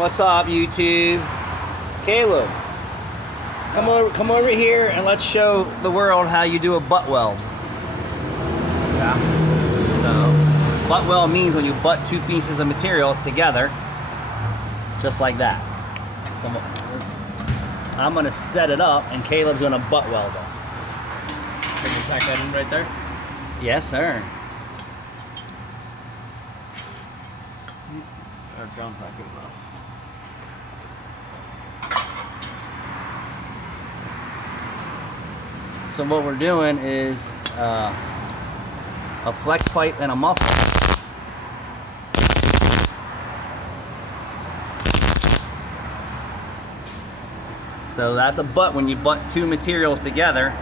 What's up, YouTube? Caleb, come over here and let's show the world how you do a butt weld. Yeah. So, butt weld means when you butt two pieces of material together, just like that. So I'm gonna set it up, and Caleb's gonna butt weld it. Can you tack that in right there? Yes, sir. Our ground's not good enough. So what we're doing is a flex pipe and a muffler. So that's a butt when you butt two materials together,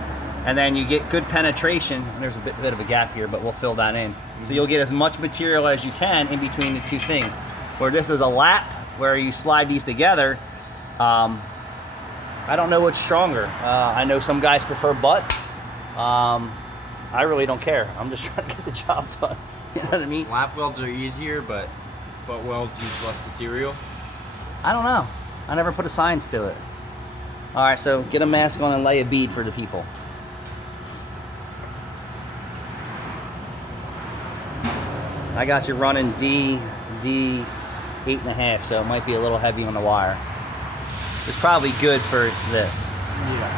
and then you get good penetration. There's a bit of a gap here, but we'll fill that in. So you'll get as much material as you can in between the two things. Where this is a lap, where you slide these together, I don't know what's stronger. I know some guys prefer butts. I really don't care. I'm just trying to get the job done. You know what I mean? Lap welds are easier, but butt welds use less material. I don't know. I never put a science to it. All right, so get a mask on and lay a bead for the people. I got you running D 8.5, so it might be a little heavy on the wire. It's probably good for this. Yeah.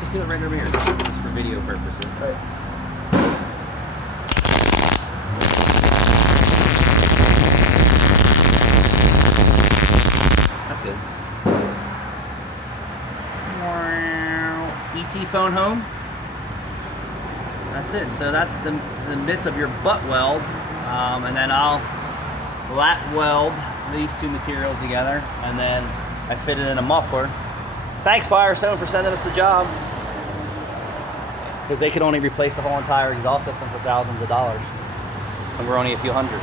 Just do it right over here, just for video purposes. Right. That's good. ET phone home. That's it. So that's the bits of your butt weld, and then I'll lat weld these two materials together, and then I fit it in a muffler. Thanks, Firestone, for sending us the job, because they could only replace the whole entire exhaust system for thousands of dollars, and we're only a few hundred.